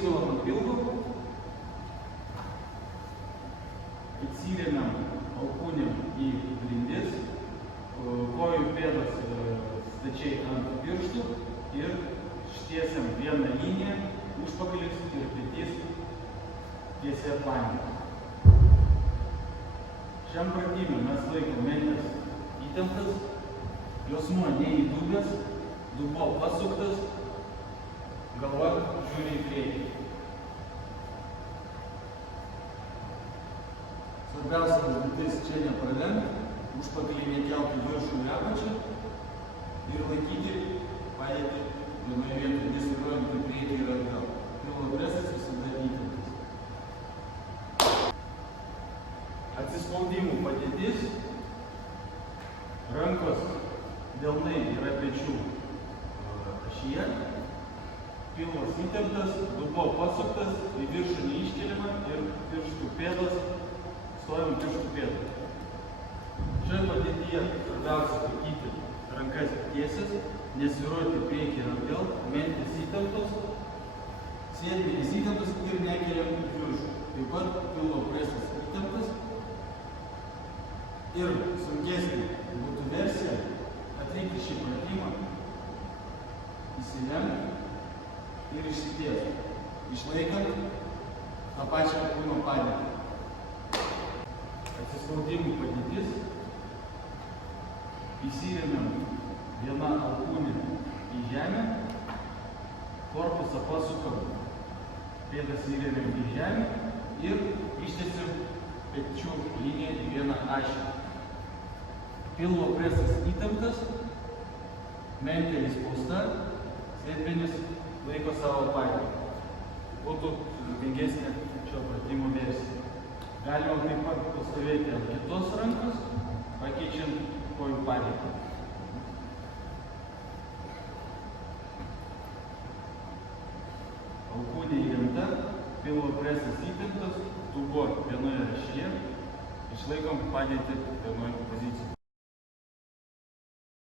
gulam ant pilvo, atsiremiam alkūnėm į grindis, kojų pėdas stačiai ant pirštų ir ištiesiam vieną liniją, užpakalis ir petys tiesia flange. Šiam pratimui mes laikom mentės įtemptas, juosmuo neįdubęs, dubuo pasuktas, galva žiūri į priekį. Svarbiausia užduotis čia nepralenkt, užpakalį nekelt į viršų ir apačią ir laikyti padėtį vienoje vietoje, nesvyruojant į priekį ir atgal. Pilvo presas visada įtemptas. Atsispaudimų padėtis. Rankos delnai yra pečių ašyje. Pilvas įtemptas, dubuo pasuktas, į viršų neiškeliama ir pirštų pėdas stovim pirštų pėdą. Šioje padėtyje svarbiausia laikyti rankas tiesias, nesvyruoti į priekį ir atgal, mentės įtemptos, sėdmenys įtemptos ir nekeliam į viršų. Taip pat pilvo presas įtemptas. Ir sunkesnė būtų versija atlikti šį pratimą, įsilemt ir išsitiesti, išlaikant tą pačią kūno padėtį. Atsispaudimų padėtis. Įsiremiam viena alkūnė į žemę, korpusą pasukam, pėdas įremiam į žemę ir ištiesiam pečių liniją į vieną ašį. Pilvo presas įtemptas, mentė įspausta, sėdmenis laiko savo padėtį. Būtų sudėtingesnė šio pratimo versija. Galima taip pat pastovėti ant kitos rankos, pakeičiant kojų padėtį. Alkūnė įremta, pilvo presas įtemptas, dubuo vienoje ašyje, išlaikom padėtį vienoje pozicijoje.